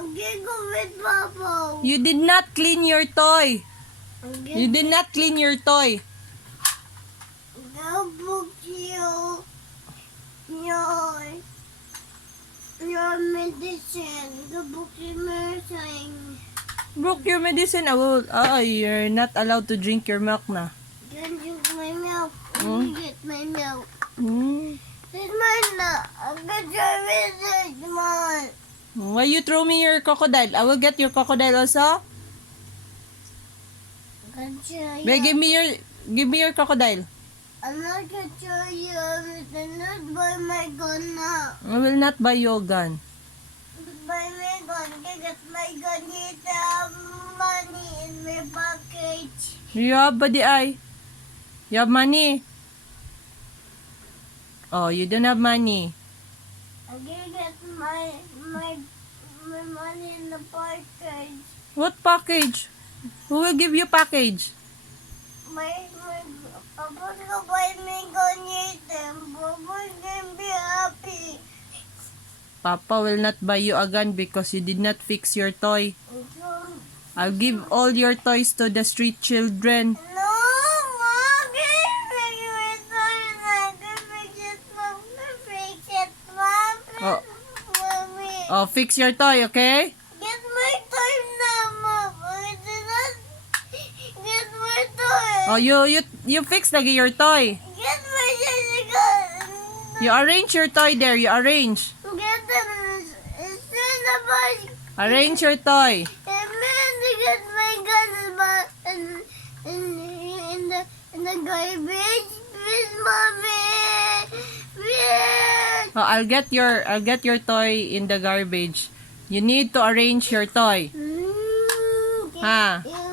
I'm gonna go with Papa. You did not clean your toy. I'm You gonna did not clean your toy. go book you your medicine. Go book your medicine. Broke your medicine. You're not allowed to drink your milk na. Can drink my milk. Hmm? Get my milk. Hmm. It's mine now. I'm gonna try with it, Mom. Why you throw me your crocodile? I will get your crocodile also. I'm gonna try Wait, give me your crocodile. I'm not gonna try you. I'm not buy my gun now. I will not buy you a gun. Buy my gun. Get my gun. Get the money in my package. You have body eye. You have money. Oh, you don't have money. I'm gonna get my money in the package. What package? Who will give you package? My Papa's gonna buy me gun later. Papa's gonna be happy. Papa will not buy you a gun because you did not fix your toy. I'll give all your toys to the street children. No, Mom, give me my toy. I'm gonna fix it, Mom. Oh. Mommy. Oh, fix your toy, okay? Get my toy now, Mom. I did not get my toy. Oh, you fix lagi your toy. Get my gun. You arrange your toy there. You arrange. Get them. It's in the bike. Arrange your toy. And then to get my gun in the garbage. Please, Mommy. Please. Oh, I'll get your toy in the garbage. You need to arrange your toy. Mm, Ah. you